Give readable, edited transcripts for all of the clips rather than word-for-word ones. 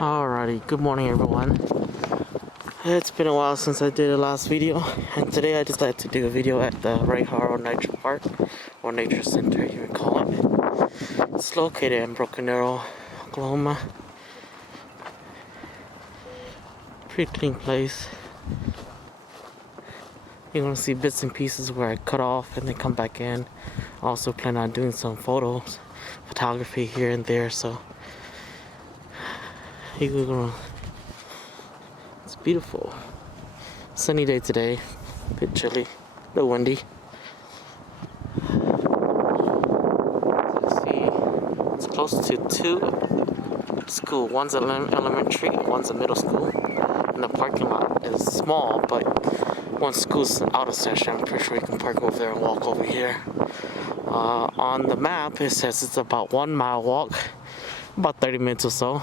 Alrighty, good morning everyone. It's been a while since I did the last video, and today I decided to do a video at the Harral Nature Park, or Nature Center you would call it. It's located in Broken Arrow, Oklahoma. Pretty clean place. You're gonna see bits and pieces where I cut off and then come back in. I also plan on doing some photography here and there, so you're gonna. It's beautiful. Sunny day today. A bit chilly, a little windy. Let's see, it's close to two schools. One's an elementary, one's a middle school. And the parking lot is small, but once school's out of session, I'm pretty sure you can park over there and walk over here. On the map, it says it's about 1 mile walk, about 30 minutes or so.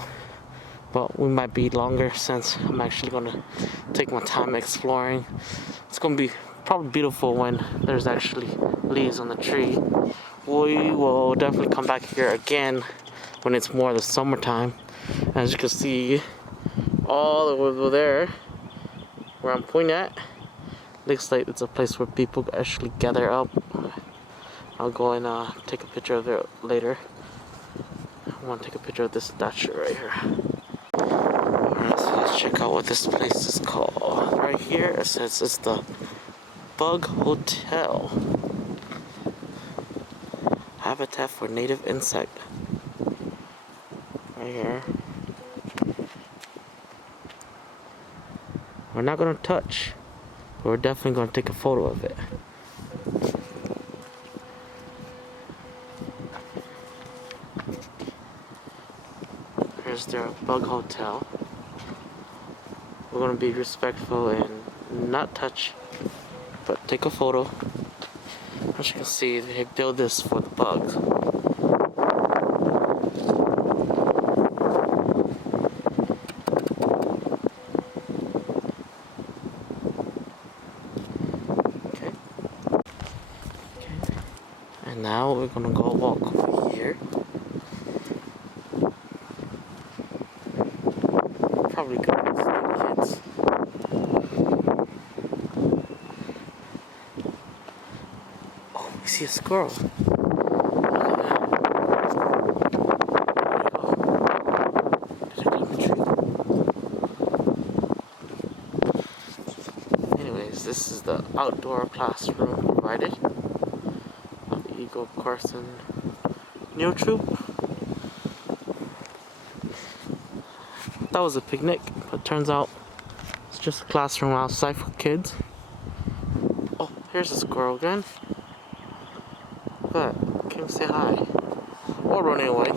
But we might be longer since I'm actually gonna take my time exploring. It's gonna be probably beautiful when there's actually leaves on the tree. We will definitely come back here again when it's more the summertime. As you can see, all over there, where I'm pointing at, looks like it's a place where people actually gather up. I'll go and take a picture of it later. I want to take a picture of this statue right here. So let's check out what this place is called. Right here it says it's the Bug Hotel. Habitat for native insect. Right here. We're not gonna touch, but we're definitely gonna take a photo of it. Here's their Bug Hotel. We're gonna be respectful and not touch, but take a photo. As you can see, they built this for the bugs. Okay. And now we're gonna go walk over here. Probably good for the kids. Oh, we see a squirrel. Anyways, this is the outdoor classroom provided of the Eagle Carson New Troop. That was a picnic, but turns out it's just a classroom outside for kids. Oh, here's a squirrel again. But can you say hi? Or running away.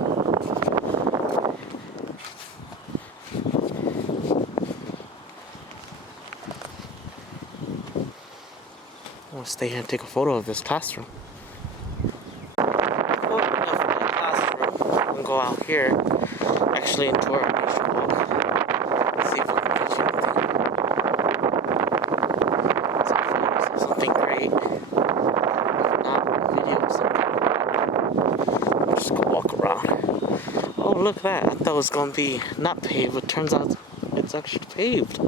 I want to stay here and take a photo of this classroom. Well, enough of the classroom. I'm gonna go out here, actually into our nature walk. See if we can catch anything. Some photos of something great. If not, video of something. I'll just go walk around. Oh, look at that. I thought it was gonna be not paved, but turns out it's actually paved.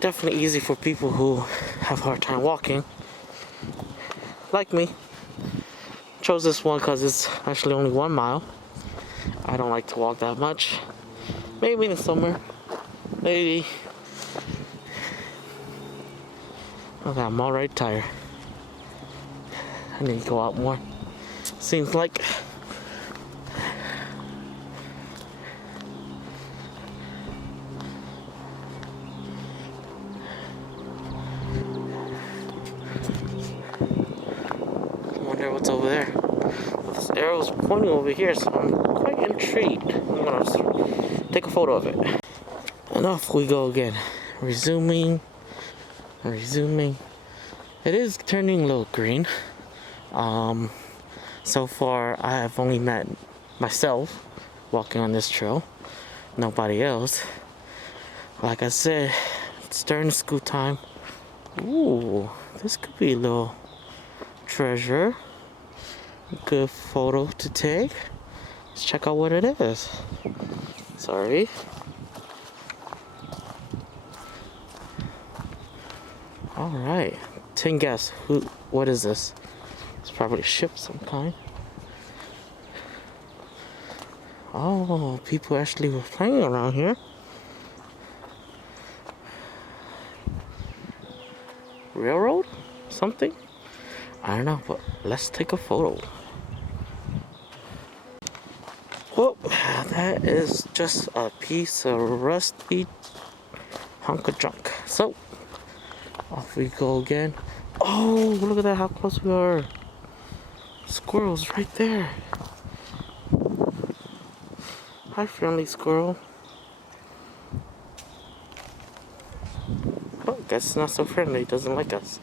Definitely easy for people who have a hard time walking. Like me. Chose this one because it's actually only 1 mile. I don't like to walk that much. Maybe in the summer. Maybe. Okay, I'm already tired. I need to go out more. Seems like. I wonder what's over there. Well, this arrow's pointing over here, so I'm quite intrigued. I'm gonna take a photo of it. And off we go again. Resuming. It is turning a little green. So far I have only met myself walking on this trail. Nobody else. Like I said, it's during school time. Ooh, this could be a little treasure. Good photo to take. Let's check out what it is. Sorry. Alright. 10 guess. What is this? It's probably a ship of some kind. Oh, people actually were playing around here. Railroad? Something? I don't know, but let's take a photo. Whoop, that is just a piece of rusty hunk of junk. So, off we go again. Oh, look at that, how close we are. Squirrel's right there. Hi, friendly squirrel. Oh, guess not so friendly, doesn't like us.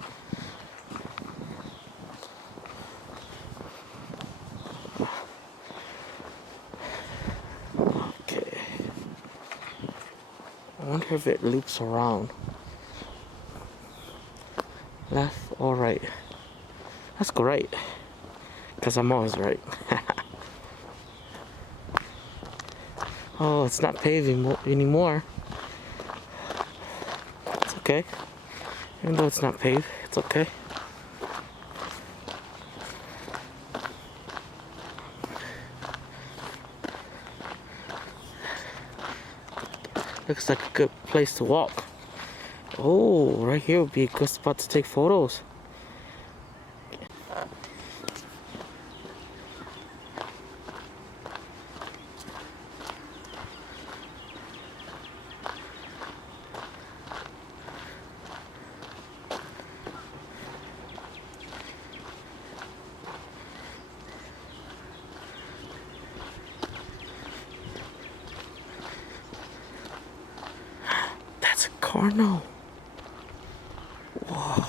Okay. I wonder if it loops around. Left or right? Let's go right. Because I'm always right. Oh, it's not paving anymore. It's okay. Even though it's not paved, it's okay. Looks like a good place to walk. Oh, right here would be a good spot to take photos. That's a cardinal. Whoa.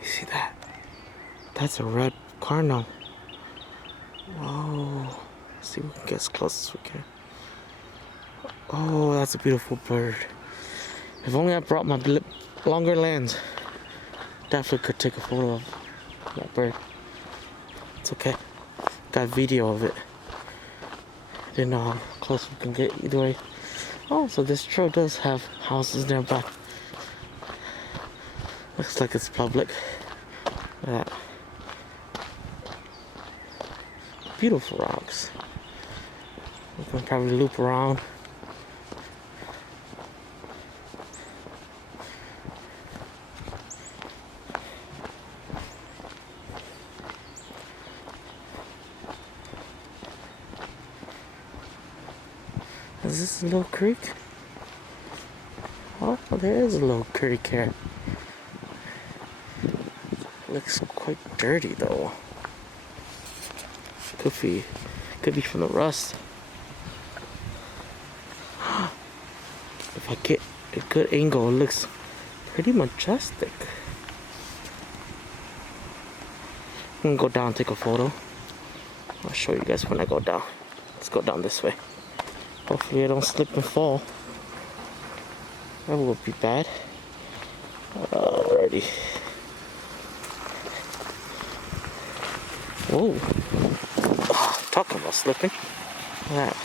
You see that? That's a red cardinal. Whoa. Let's see if we can get as close as we can. Oh, that's a beautiful bird. If only I brought my longer lens, definitely could take a photo of that bird. It's okay. Got video of it. Didn't know how close we can get either way. Oh, so this trail does have houses nearby. Looks like it's public. Look at that. Beautiful rocks. We can probably loop around. Is this a little creek? Oh, there is a little creek here. Looks quite dirty though. Could be from the rust. If I get a good angle, it looks pretty majestic. I'm gonna go down and take a photo. I'll show you guys when I go down. Let's go down this way. Hopefully I don't slip and fall. That would be bad. Alrighty. Whoa. Oh, talk about slipping. Look at that.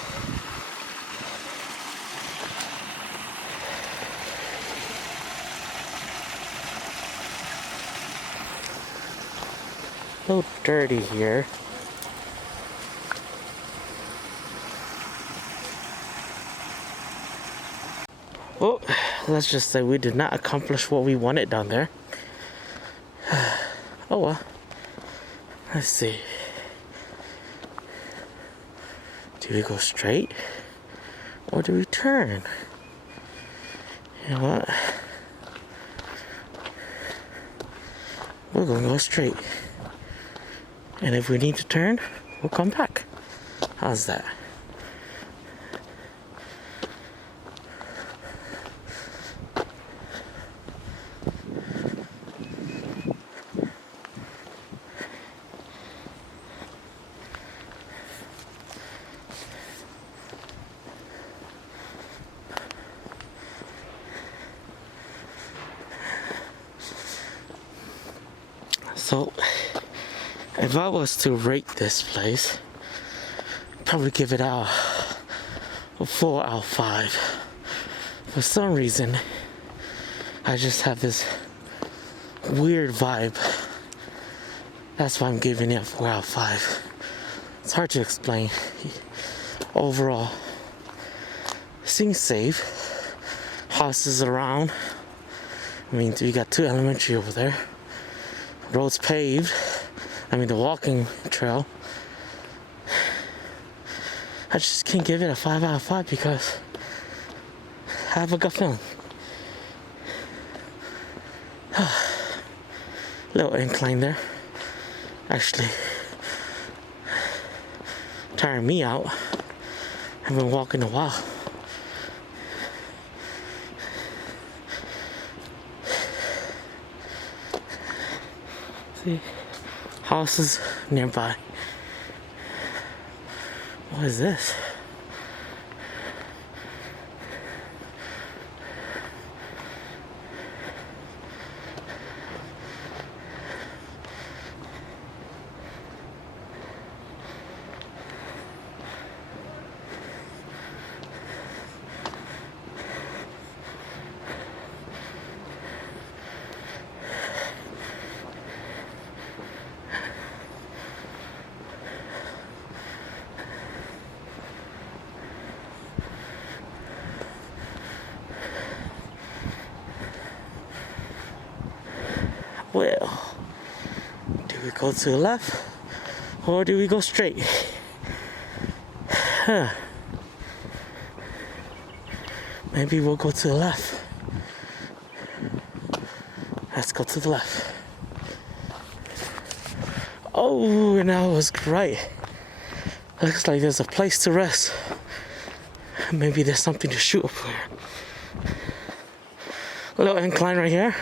A little dirty here. Well, let's just say we did not accomplish what we wanted down there. Oh well. Let's see. Do we go straight? Or do we turn? You know what? We're gonna go straight. And if we need to turn, we'll come back. How's that? So, if I was to rate this place, I'd probably give it a 4 out of 5. For some reason, I just have this weird vibe. That's why I'm giving it a 4 out of 5. It's hard to explain. Overall, seems safe. Houses around. I mean, we got 2 elementary over there. Roads paved. I mean, the walking trail. I just can't give it a 5 out of 5 because I have a gut feeling. Little incline there. Actually, tiring me out. I've been walking a while. See, houses nearby. What is this? Well, do we go to the left or do we go straight? Maybe we'll go to the left. Let's go to the left. Oh, and I was right. Looks like there's a place to rest. Maybe there's something to shoot up here. A little incline right here.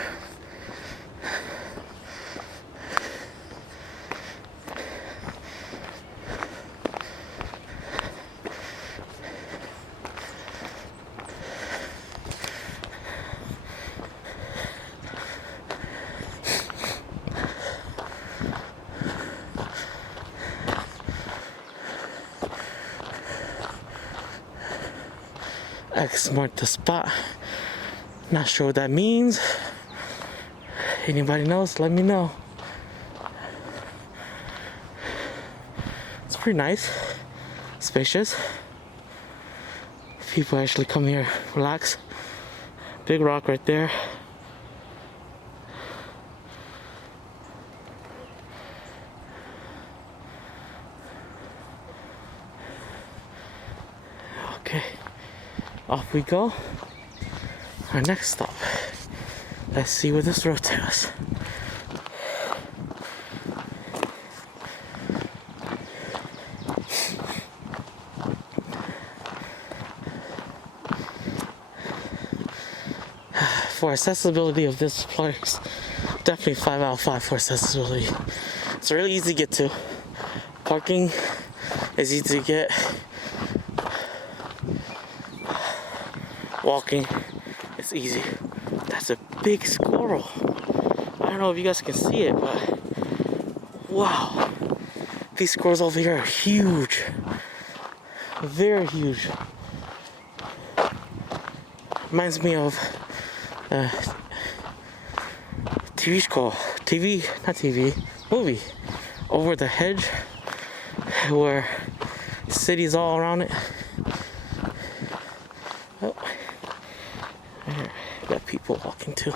X marked the spot. Not sure what that means. Anybody knows? Let me know. It's pretty nice, spacious. People actually come here, relax. Big rock right there. Okay. Off we go. Our next stop. Let's see where this road takes us. For accessibility of this place, definitely 5 out of 5 for accessibility. It's really easy to get to. Parking is easy to get. Walking, it's easy. That's a big squirrel. I don't know if you guys can see it, but wow. These squirrels over here are huge. Very huge. Reminds me of movie, Over the Hedge, where cities all around it. Oh. Got people walking too.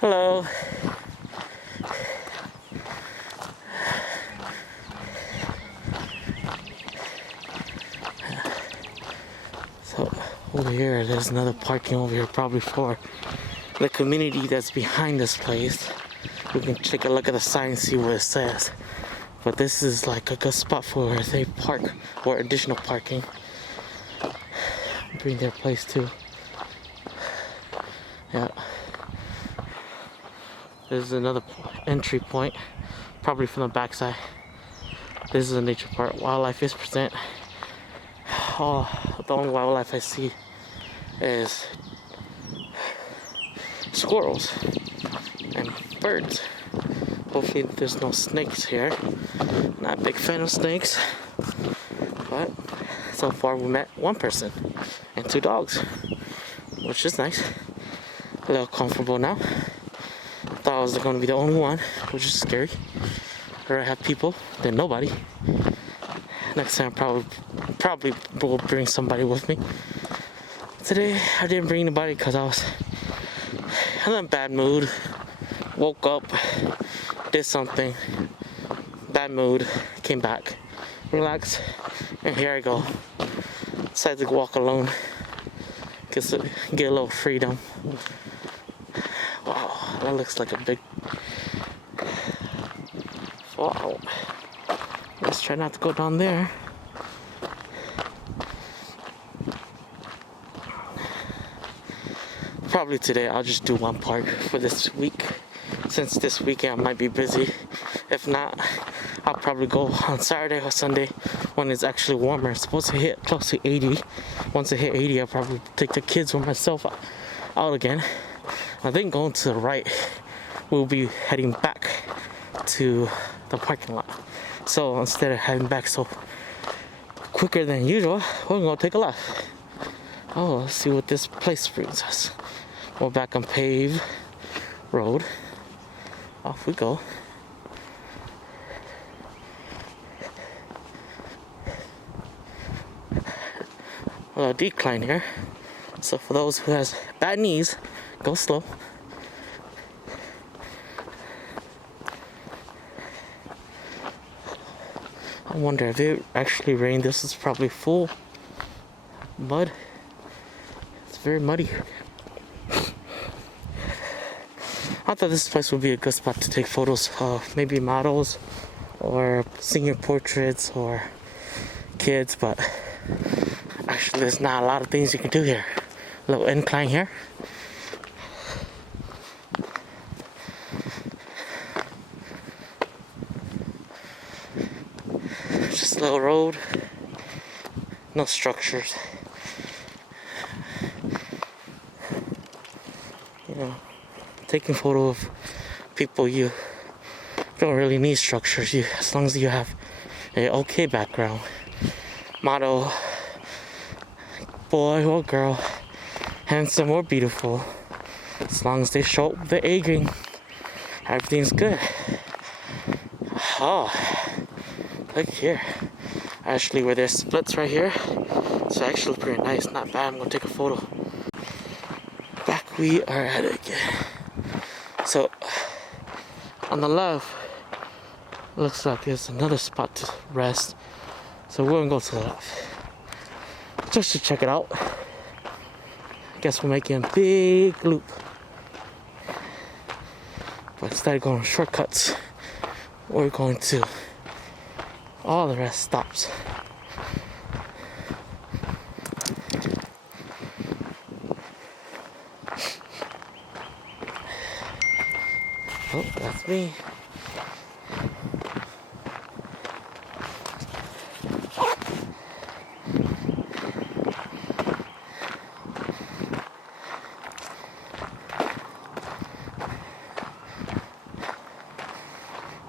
Hello. So over here, there's another parking over here, probably for the community that's behind this place. We can take a look at the sign and see what it says. But this is like a good spot for where they park or additional parking. Bring their place too. Yeah. There's another entry point, probably from the backside. This is the nature part. Wildlife is present. Oh, the only wildlife I see is squirrels and birds. Hopefully there's no snakes here. Not a big fan of snakes, but so far we met one person and 2 dogs, which is nice. A little comfortable now. Thought I was going to be the only one, which is scary. I'd rather have people than nobody. Next time probably will bring somebody with me. Today I didn't bring anybody because I was in a bad mood. Woke up, did something, bad mood, came back, relaxed, and here I go. Decided to walk alone, get a little freedom. Wow, that looks like a big. Wow. Let's try not to go down there. Probably today I'll just do one park for this week, since this weekend I might be busy. If not, I'll probably go on Saturday or Sunday when it's actually warmer. It's supposed to hit close to 80. Once it hit 80, I'll probably take the kids or myself out again. I think going to the right, we'll be heading back to the parking lot. So instead of heading back so quicker than usual, we're gonna take a left. Oh, let's see what this place brings us. We're back on paved road. Off we go. A little decline here. So for those who has bad knees, go slow. I wonder if it actually rained. This is probably full mud. It's very muddy. I thought this place would be a good spot to take photos of maybe models or senior portraits or kids, but actually there's not a lot of things you can do here. A little incline here. Just a little road, no structures. You know, taking photo of people, you don't really need structures. As long as you have an okay background, model, boy or girl, handsome or beautiful, as long as they show up the A game, everything's good. Oh, look here. Actually, where there's splits right here, it's actually pretty nice. Not bad. I'm gonna take a photo. Back we are at it again. So on the left, looks like there's another spot to rest. So we're gonna go to the left just to check it out. I guess we're making a big loop, but instead of going shortcuts, we're going to all the rest stops. Oh, that's me.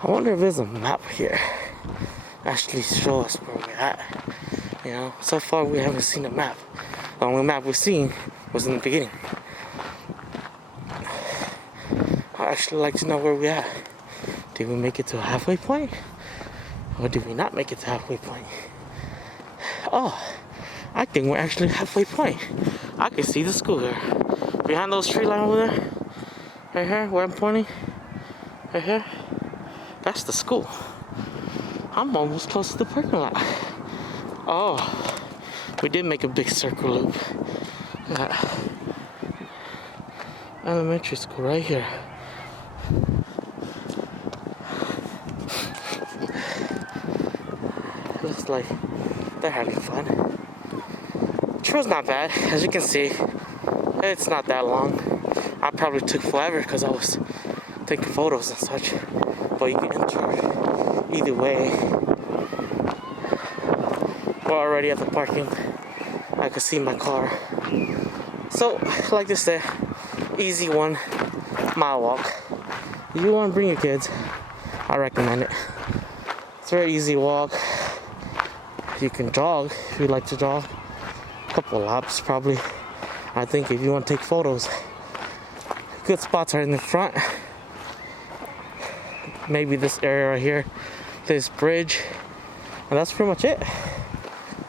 I wonder if there's a map here. Actually show us where we're at. You know, so far we haven't seen a map. The only map we've seen was in the beginning. I actually like to know where we're at. Did we make it to a halfway point? Or did we not make it to halfway point? Oh, I think we're actually halfway point. I can see the school here. Behind those tree line over there. Right here, where I'm pointing. Right here. That's the school. I'm almost close to the parking lot. Oh, we did make a big circle loop. Elementary school right here. Looks like they're having fun. The trail's not bad, as you can see. It's not that long. I probably took forever because I was taking photos and such. But you can enter either way. We're already at the parking. I can see my car. So, like I said, easy 1 mile walk. If you want to bring your kids, I recommend it. It's a very easy walk. You can jog if you like to jog. A couple laps probably. I think if you want to take photos, good spots are in the front. Maybe this area right here, this bridge, and that's pretty much it.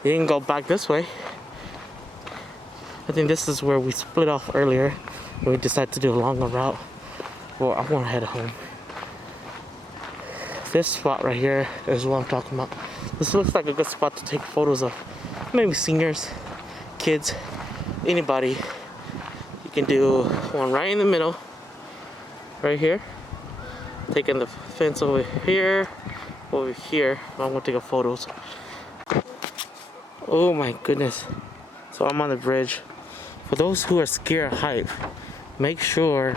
You can go back this way. I think this is where we split off earlier when we decided to do a longer route. Well, I want to head home. This spot right here is what I'm talking about. This looks like a good spot to take photos of maybe seniors, kids, anybody. You can do one right in the middle, right here. Taking the fence over here. I'm gonna take a photos. Oh my goodness. So I'm on the bridge. For those who are scared of height, make sure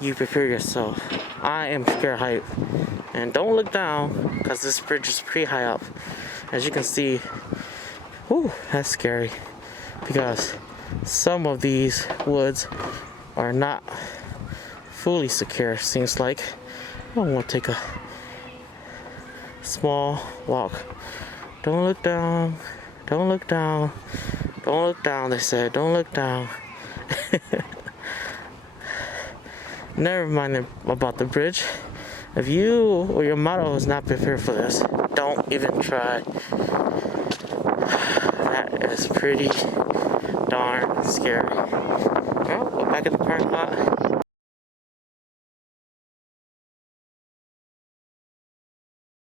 you prepare yourself. I am scared of height. And don't look down, because this bridge is pretty high up. As you can see, whew, that's scary. Because some of these woods are not fully secure, seems like. I want to take a small walk. Don't look down. Don't look down. Don't look down, they said. Don't look down. Never mind about the bridge. If you or your motto is not prepared for this, don't even try. That is pretty darn scary. Well, we're back at the parking lot.